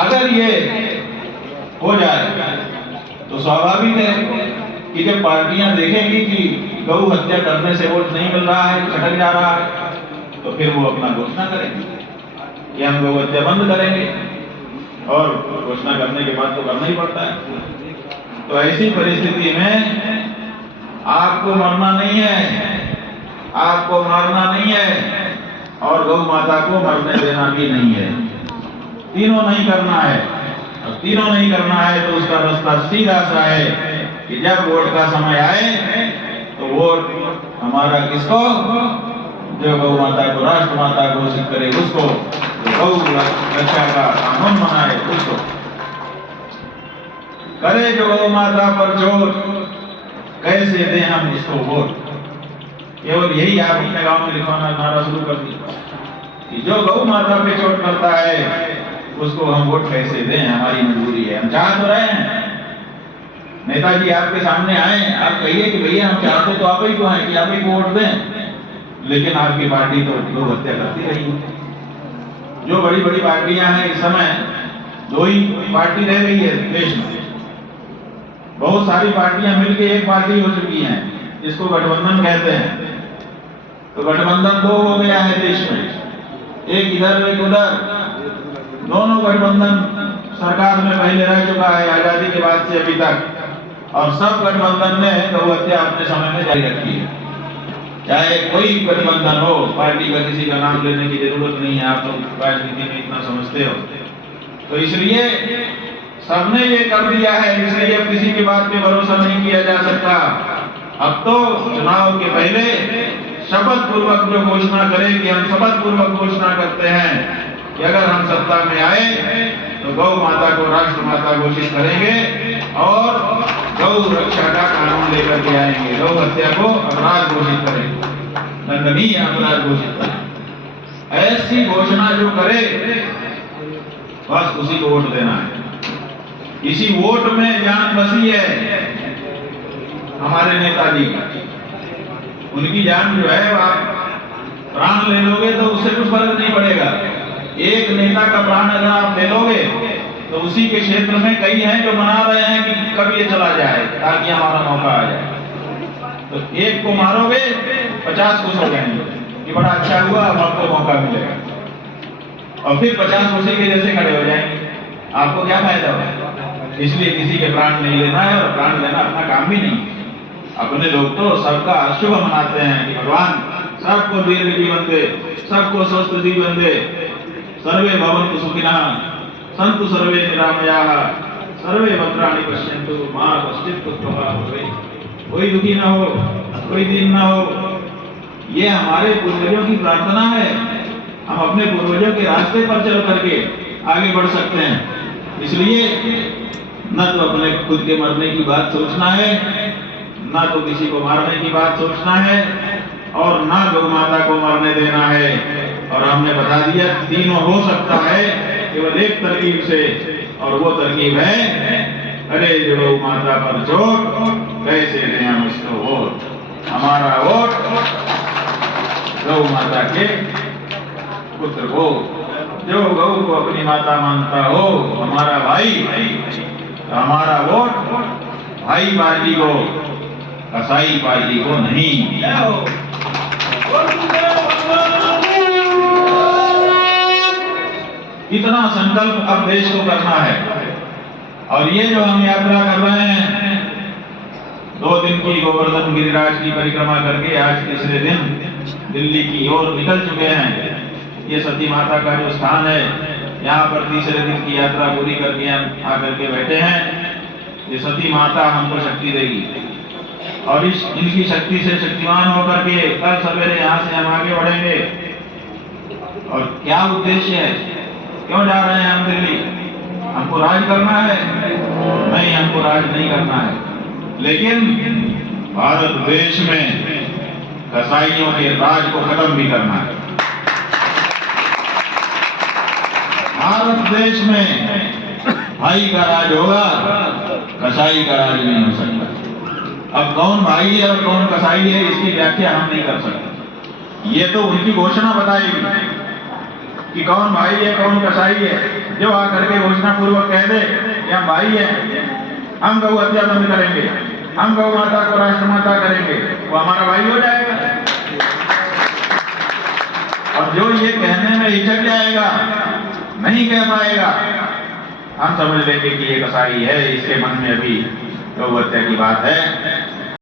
अगर ये हो जाए तो स्वाभाविक है कि जब पार्टियां देखेंगी कि गौ हत्या करने से वोट नहीं मिल रहा है, छटक जा रहा है, तो फिर वो अपना घोषणा करेंगे कि हम गौ हत्या बंद करेंगे, और घोषणा करने के बाद तो करना ही पड़ता है। तो ऐसी परिस्थिति में आपको मरना नहीं है, आपको मारना नहीं है, और गौ माता को मरने देना भी नहीं है। तीनों नहीं करना है, और तीनों नहीं करना है तो उसका रास्ता सीधा सा है कि जब वोट का समय आए तो वोट हमारा किसको? जो गौ माता को राष्ट्र माता घोषित करे उसको, जो गौ रक्षा का कानून बनाए उसको, करे जो गौ माता पर चोट कैसे दें हम उसको वोट। केवल यही आप अपने गांव में लिखवाना नारा शुरू कर दिया कि जो गौ माता पे चोट करता है उसको हम वोट कैसे दें, हमारी मजबूरी है। हम चाह तो रहे हैं नेताजी आपके सामने आए, आप कहिए कि भैया हम चाहते तो आप ही को हैं कि आप ही को वोट दें, लेकिन आपकी पार्टी तो गौ हत्या करती रही है। जो बड़ी बड़ी पार्टियां हैं इस समय, दो ही पार्टी रह गई है देश में। बहुत सारी पार्टियां मिलकर एक पार्टी हो चुकी हैं जिसको गठबंधन कहते हैं। तो गठबंधन दो हो गया है देश में, एक इधर एक उधर। दोनों गठबंधन सरकार में पहले रह चुका है आजादी के बाद से अभी तक, और सब गठबंधन ने गौ हत्या अपने समय में जारी रखी है। चाहे कोई गठबंधन हो, पार्टी का किसी का नाम लेने की जरूरत नहीं है, आप लोग राजनीति में इतना समझते हो। तो इसलिए सबने ये कर दिया है, इसलिए अब किसी की बात पे भरोसा नहीं किया जा सकता। अब तो चुनाव के पहले शपथ पूर्वक जो घोषणा करें कि हम शपथ पूर्वक घोषणा करते हैं कि अगर हम सत्ता में आए तो गौ माता को राष्ट्र माता घोषित करेंगे और गौ रक्षा का कानून लेकर के आएंगे, गौ हत्या को अपराध घोषित करेंगे, दंडनीय अपराध घोषित करेंगे। ऐसी घोषणा जो करे बस उसी को वोट देना है। इसी वोट में जान बसी है हमारे नेताजी का। उनकी जान जो है आप प्राण ले लोगे तो उससे कुछ फर्क नहीं पड़ेगा। एक नेता का प्राण अगर आप ले लोगे तो उसी के क्षेत्र में कई हैं जो मना रहे हैं कि कब ये चला जाए ताकि हमारा मौका आ जाए। तो एक को मारोगे 50 खुश हो जाएंगे कि बड़ा अच्छा हुआ, अब आपको मौका मिलेगा, और फिर 50 उसी के जैसे खड़े हो जाएंगे। आपको क्या फायदा होगा? इसलिए किसी के प्राण नहीं लेना है, और प्राण लेना अपना काम भी नहीं। अपने लोग तो सबका शुभ मनाते हैं कि भगवान सबको दीर्घ जीवन दे, सबको स्वस्थ जीवन दे, सर्वे भवन्तु सुखिनः सन्तु सर्वे निरामयाः सर्वे भद्राणि पश्यन्तु मा कश्चित् दुःखभाग् भवेत्। कोई दुखी ना हो, कोई दीन ना हो। ये हमारे पूर्वजों की प्रार्थना है। हम अपने पूर्वजों के रास्ते पर चल करके आगे बढ़ सकते हैं। इसलिए न तो अपने खुद के मरने की बात सोचना है, ना तो किसी को मारने की बात सोचना है, और ना गौ माता को मरने देना है। और हमने बता दिया तीनों हो सकता है केवल एक तरकीब से, और वो तरकीब है अरे जो गौ माता पर चोट कैसे दें हम उसको वोट। हमारा वोट गौ माता के पुत्र को, जो गौ को अपनी माता मानता हो, हमारा भाई, तो हमारा वोट भाई पार्टी को, कसाई पार्टी को नहीं। इतना संकल्प अब देश को करना है। और ये जो हम यात्रा कर रहे हैं 2 दिन की गोवर्धन गिरिराज की परिक्रमा करके आज तीसरे दिन दिल्ली की ओर निकल चुके हैं। ये सती माता का जो स्थान है, यहाँ पर तीसरे दिन की यात्रा पूरी करके हम आकर के बैठे हैं। ये सती माता हमको शक्ति देगी, और इनकी शक्ति से शक्तिमान होकर के कल सवेरे यहाँ से हम आगे बढ़ेंगे। और क्या उद्देश्य है, क्यों जा रहे हैं हम दिल्ली? हमको राज करना है? नहीं, हमको राज नहीं करना है, लेकिन भारत देश में कसाईयों के राज को खत्म भी करना है। भारत देश में भाई का राज होगा, कसाई का राज नहीं हो सकता। अब कौन भाई है और कौन कसाई है इसकी व्याख्या हम नहीं कर सकते। ये तो उनकी घोषणा बताएगी कि कौन भाई है कौन कसाई है। जो आकर के घोषणा पूर्वक कह दे कि हम भाई हैं, हम गौ हत्या बंद करेंगे, हम गौ माता को राष्ट्रमाता करेंगे, वो हमारा भाई हो जाएगा। और जो ये कहने में हिचक जाएगा, नहीं कह पाएगा, हम समझ लेंगे कि ये कसाई है, इसके मन में अभी गौ हत्या की बात है।